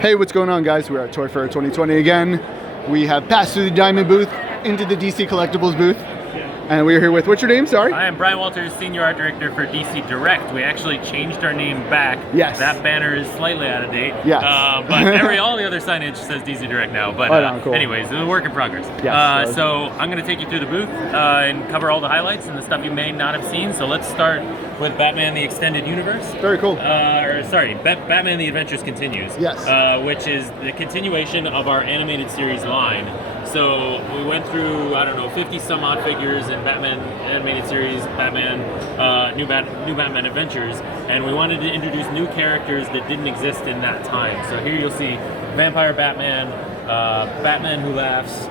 Hey, what's going on, guys? We're at Toy Fair 2020 again. We have passed through the Diamond booth into the DC Collectibles booth. And we're here with, what's your name? Sorry? I am Brian Walters, Senior Art Director for DC Direct. We actually changed our name back. Yes. That banner is slightly out of date. Yes. But all the other signage says DC Direct now. But cool. anyways, it's a work in progress. Yes, so I'm going to take you through the booth and cover all the highlights and the stuff you may not have seen. So let's start with Batman the Extended Universe. Very cool. Batman the Adventures Continues. Yes. Which is the continuation of our animated series line. So we went through, 50 some odd figures in Batman animated series, New Batman Adventures, and we wanted to introduce new characters that didn't exist in that time. So here you'll see Vampire Batman, Batman Who Laughs.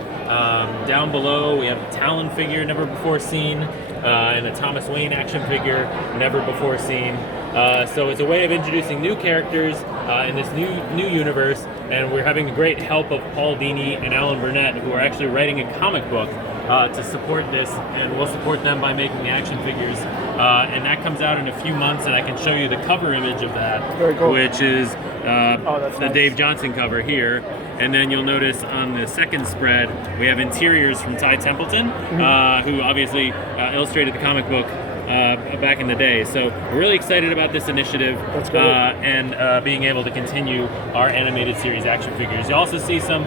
Down below we have a Talon figure never before seen, and a Thomas Wayne action figure never before seen. So it's a way of introducing new characters in this new universe, and we're having the great help of Paul Dini and Alan Burnett, who are actually writing a comic book to support this, and we'll support them by making the action figures. And that comes out in a few months, and I can show you the cover image of that, Very cool. which is the nice. Dave Johnson cover here. And then you'll notice on the second spread, we have interiors from Ty Templeton, who obviously illustrated the comic book back in the day. So we're really excited about this initiative. That's cool. And being able to continue our animated series action figures. You also see some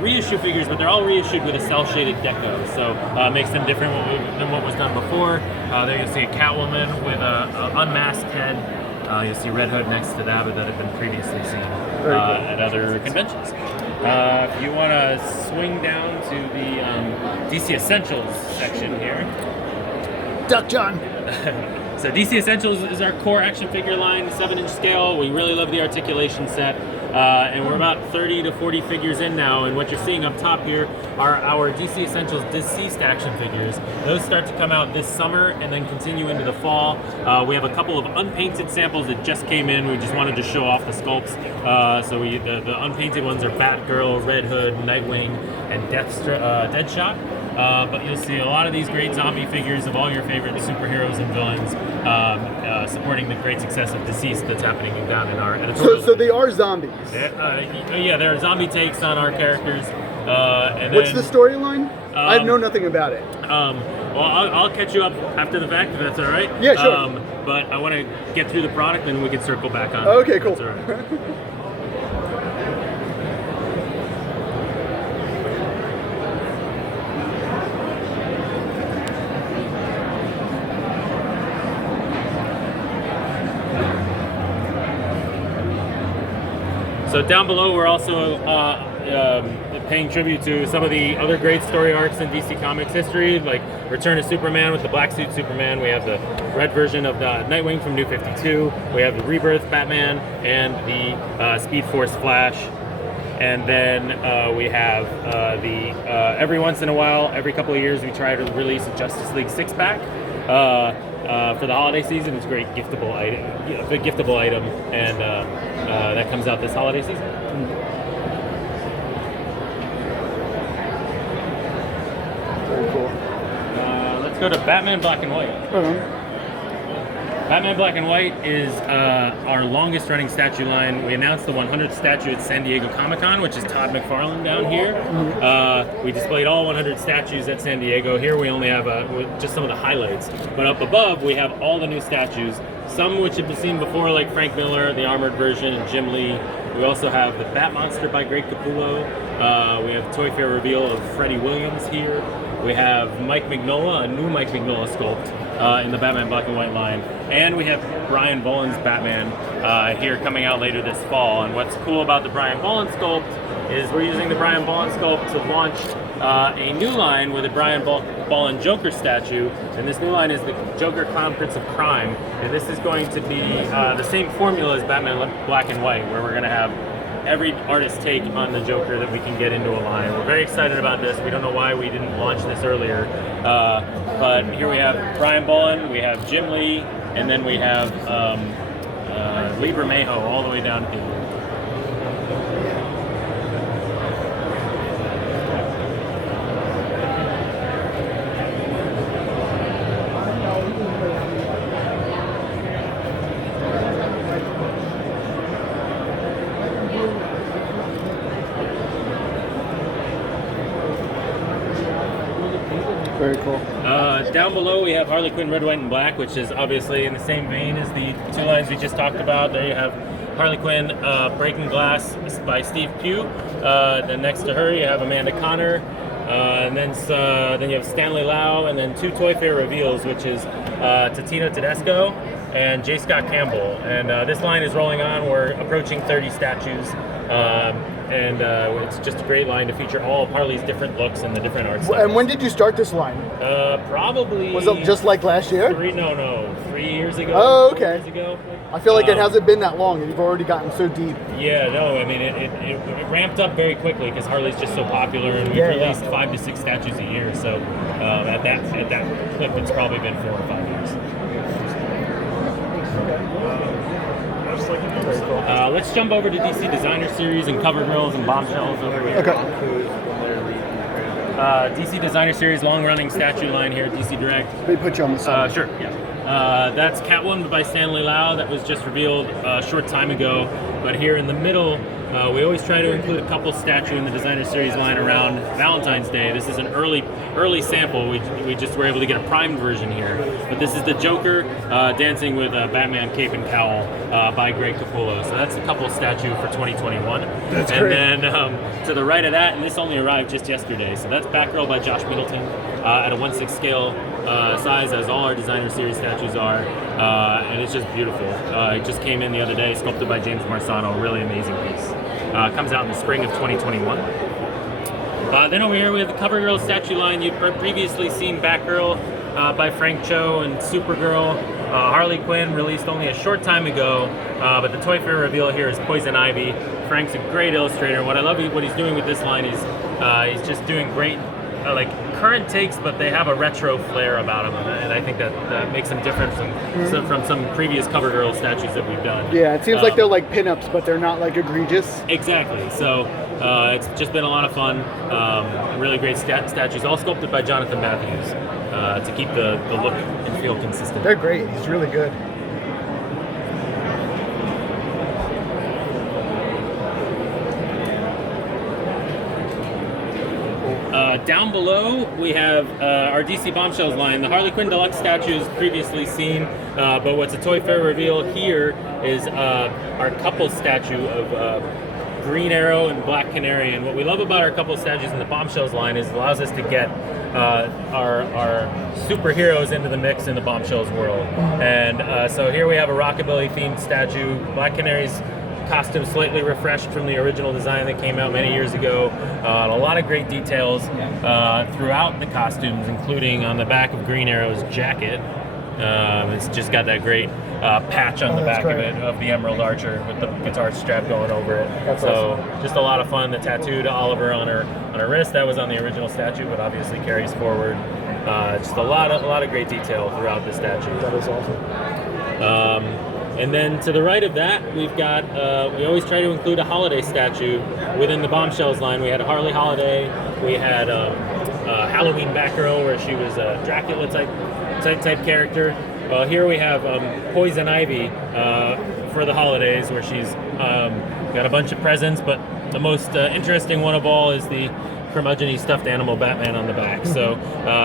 reissue figures, but they're all reissued with a cel-shaded deco, so it makes them different than what was done before. There you'll see a Catwoman with an unmasked head. You'll see Red Hood next to that, but that had been previously seen at other conventions. If you want to swing down to the DC Essentials section here. Duck John. So DC Essentials is our core action figure line, 7-inch scale. We really love the articulation set. And we're about 30 to 40 figures in now, and what you're seeing up top here are our DC Essentials Deceased action figures. Those start to come out this summer and then continue into the fall. We have a couple of unpainted samples that just came in. We just wanted to show off the sculpts. The unpainted ones are Batgirl, Red Hood, Nightwing, and Deadshot. But you'll see a lot of these great zombie figures of all your favorite superheroes and villains supporting the great success of Deceased that's happening down in our editorial. So they are zombies. Yeah, there are zombie takes on our characters. What's the storyline? I know nothing about it. Well, I'll catch you up after the fact, if that's all right. Yeah, sure. But I want to get through the product, and we can circle back on. Okay, cool. That's all right. So down below, we're also paying tribute to some of the other great story arcs in DC Comics history, like Return of Superman with the black suit Superman. We have the red version of the Nightwing from New 52. We have the Rebirth Batman and the Speed Force Flash. And then we have every once in a while, every couple of years, we try to release a Justice League 6-pack. For the holiday season. It's a great giftable item, and that comes out this holiday season. Very cool. Let's go to Batman Black and White. Batman Black and White is our longest running statue line. We announced the 100th statue at San Diego Comic-Con, which is Todd McFarlane down here. We displayed all 100 statues at San Diego. Here we only have just some of the highlights. But up above, we have all the new statues, some which have been seen before, like Frank Miller, the armored version, and Jim Lee. We also have the Bat Monster by Greg Capullo. We have Toy Fair reveal of Freddie Williams here. We have Mike Mignola, a new Mike Mignola sculpt in the Batman Black and White line. And we have Brian Boland's Batman here coming out later this fall. And what's cool about the Brian Boland sculpt is we're using the Brian Boland sculpt to launch a new line with a Brian Boland Joker statue. And this new line is the Joker Clown Prince of Crime. And this is going to be the same formula as Batman Black and White, where we're going to have every artist's take on the Joker that we can get into a line. We're very excited about this. We don't know why we didn't launch this earlier. But here we have Brian Boland, we have Jim Lee, and then we have Lee Bermejo all the way down here. Very cool. Down below we have Harlequin Red, White, and Black, which is obviously in the same vein as the two lines we just talked about. There you have Harlequin Breaking Glass by Steve Pugh. Then next to her you have Amanda Connor. And then you have Stanley Lau, and then two Toy Fair reveals, which is Totino Tedesco and J. Scott Campbell. And this line is rolling on. We're approaching 30 statues. It's just a great line to feature all of Harley's different looks and the different art styles. And when did you start this line? Probably... Was it just like last year? 3 years ago. Oh, okay. 4 years ago. I feel like it hasn't been that long, and you've already gotten so deep. Yeah, no, I mean, it ramped up very quickly because Harley's just so popular, and we've released 5 to 6 statues a year. So at that clip, it's probably been 4 or 5 years. Let's jump over to DC Designer Series and CoverGirls and Bombshells over here. Okay. DC Designer Series, long-running statue line here, DC Direct. They put you on the side. Sure, yeah. That's Catwoman by Stanley Lau. That was just revealed a short time ago. But here in the middle, we always try to include a couple statue in the Designer Series line around Valentine's Day. This is an early sample. We just were able to get a primed version here. But this is the Joker dancing with Batman cape and cowl by Greg Capullo. So that's a couple statue for 2021. That's and great. Then to the right of that, and this only arrived just yesterday. So that's Batgirl by Josh Middleton at a 1/6 scale size, as all our Designer Series statues are. And it's just beautiful. It just came in the other day, sculpted by James Marsano. Really amazing piece. Comes out in the spring of 2021. Then over here we have the CoverGirl statue line. You've previously seen Batgirl by Frank Cho and Supergirl. Harley Quinn released only a short time ago, but the Toy Fair reveal here is Poison Ivy. Frank's a great illustrator. What I love what he's doing with this line is he's just doing great like current takes, but they have a retro flair about them, and I think that makes them different from some previous CoverGirl statues that we've done. Yeah, it seems like they're like pinups, but they're not like egregious. Exactly. So it's just been a lot of fun. Really great statues, all sculpted by Jonathan Matthews to keep the look and feel consistent. They're great. He's really good. Down below, we have our DC Bombshells line. The Harley Quinn Deluxe statue is previously seen, but what's a Toy Fair reveal here is our couple statue of Green Arrow and Black Canary. And what we love about our couple statues in the Bombshells line is it allows us to get our superheroes into the mix in the Bombshells world. And so here we have a rockabilly themed statue. Black Canary's costume slightly refreshed from the original design that came out many years ago. A lot of great details throughout the costumes, including on the back of Green Arrow's jacket. It's just got that great patch on the back of it of the Emerald Archer with the guitar strap going over it. That's so awesome. Just a lot of fun. The tattoo to Oliver on her wrist, that was on the original statue, but obviously carries forward. Just a lot of great detail throughout the statue. That is awesome. And then to the right of that, we've got, we always try to include a holiday statue within the Bombshells line. We had a Harley Holiday, we had Halloween Batgirl, where she was a Dracula type character. Here we have Poison Ivy for the holidays, where she's got a bunch of presents, but the most interesting one of all is the curmudgeon-y stuffed animal Batman on the back. So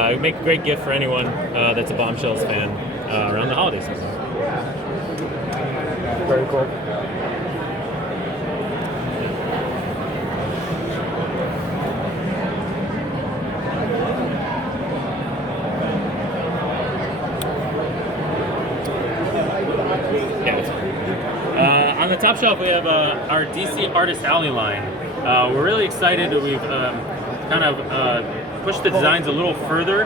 it would make a great gift for anyone that's a Bombshells fan around the holiday season. Very cool. On the top shelf, we have our DC Artist Alley line. We're really excited that we've kind of pushed the designs a little further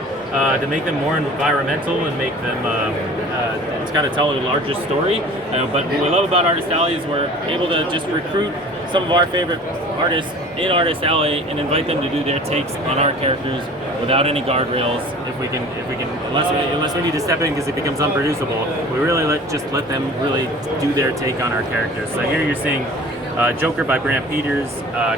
to make them more environmental and make them to kind of tell a larger story. But what we love about Artist Alley is we're able to just recruit some of our favorite artists in Artist Alley and invite them to do their takes on our characters without any guardrails. If we can, unless we need to step in because it becomes unproducible, we really let them really do their take on our characters. So here you're seeing Joker by Brant Peters,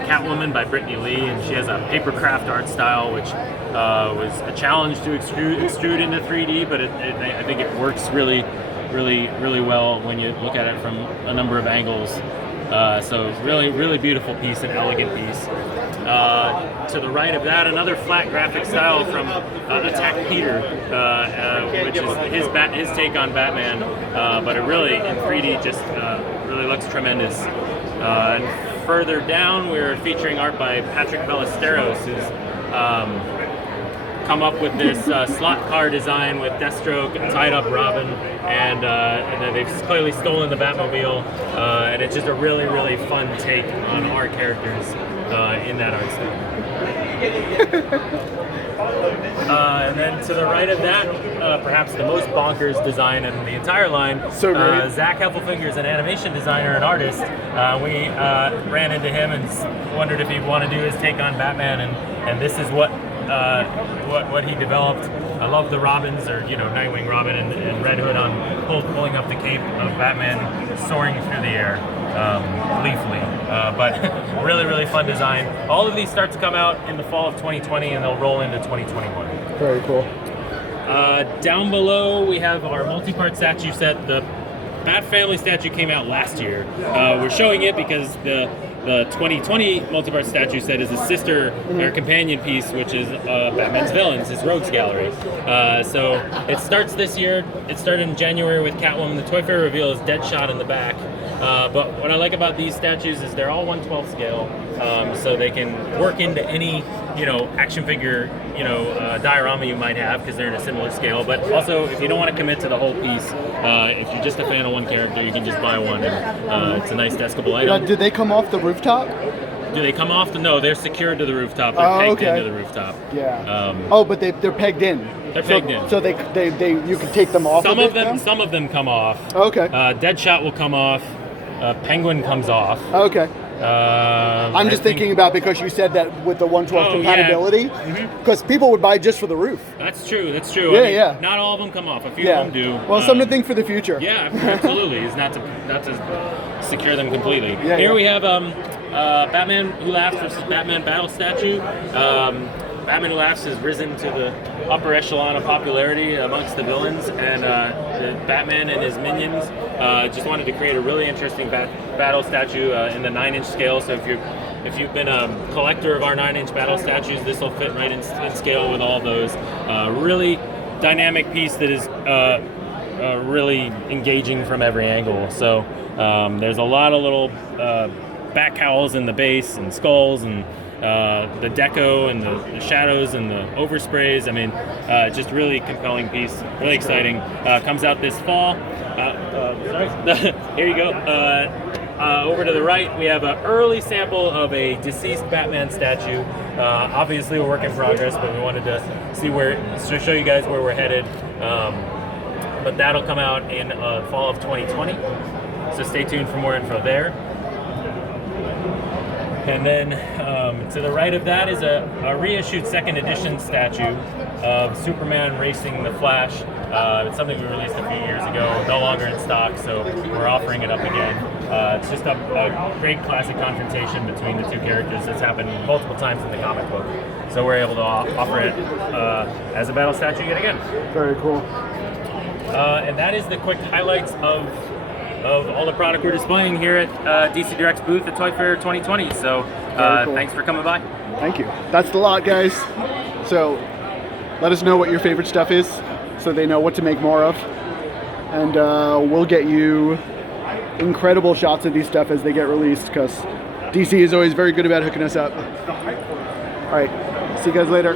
Catwoman by Brittany Lee, and she has a papercraft art style, which was a challenge to extrude into 3D, but I think it works really well when you look at it from a number of angles. So really, really beautiful piece, an elegant piece. To the right of that, another flat graphic style from Attack Peter, which is his take on Batman, but it really, in 3D, just really looks tremendous. And further down, we're featuring art by Patrick Ballesteros, who's come up with this slot car design with Deathstroke and tied up Robin, and then they've clearly stolen the Batmobile, and it's just a really, really fun take on our characters in that art style. And then to the right of that, perhaps the most bonkers design in the entire line, so Zach Heffelfinger is an animation designer and artist. We ran into him and wondered if he'd want to do his take on Batman, and this is what he developed. I love the Robins, or Nightwing Robin and Red Hood on pulling up the cape of Batman soaring through the air, gleefully. But really, really fun design. All of these start to come out in the fall of 2020, and they'll roll into 2021. Very cool. Down below, we have our multi-part statue set. The Bat Family statue came out last year. We're showing it because the 2020 multi-part statue set is a sister or companion piece, which is Batman's Villains, his Rogues Gallery. So it starts this year. It started in January with Catwoman. The Toy Fair reveal is Deadshot in the back. But what I like about these statues is they're all 1/12 scale, so they can work into any action figure diorama you might have, because they're in a similar scale. But also, if you don't want to commit to the whole piece, if you're just a fan of one character, you can just buy one, and it's a nice deskable item. Did they come off the rooftop? Do they come off? No, they're secured to the rooftop. They're pegged into the rooftop. Yeah. But they're pegged in. They're pegged in. So they you can take them off. Some of them come off. Okay. Deadshot will come off. Penguin comes off. Okay. I'm just thinking about, because you said that with the 1/12 compatibility, because people would buy just for the roof. That's true. Yeah, Not all of them come off. A few of them do. Well, something to think for the future. Yeah, absolutely. It's not to secure them completely. Here we have Batman Who Laughs versus Batman Battle Statue. Batman Who Laughs has risen to the upper echelon of popularity amongst the villains, and Batman and his minions just wanted to create a really interesting battle statue in the 9-inch scale. So if you've been a collector of our 9-inch battle statues, this will fit right in scale with all those. Really dynamic piece that is really engaging from every angle. So there's a lot of little back cowls in the base and skulls, and the deco and the shadows and the oversprays. I mean, just really compelling piece, really exciting. Comes out this fall. Here you go. Over to the right, we have an early sample of a deceased Batman statue. Obviously, a work in progress, but we wanted to show you guys where we're headed. But that'll come out in fall of 2020. So stay tuned for more info there. And then to the right of that is a reissued second edition statue of Superman racing the Flash. It's something we released a few years ago, no longer in stock, so we're offering it up again. It's just a great classic confrontation between the two characters that's happened multiple times in the comic book. So we're able to offer it as a battle statue yet again. Very cool. And that is the quick highlights of all the product we're displaying here at DC Direct's booth at Toy Fair 2020. So cool. Thanks for coming by. Thank you. That's the lot, guys. So let us know what your favorite stuff is, so they know what to make more of. And we'll get you incredible shots of these stuff as they get released, because DC is always very good about hooking us up. All right. See you guys later.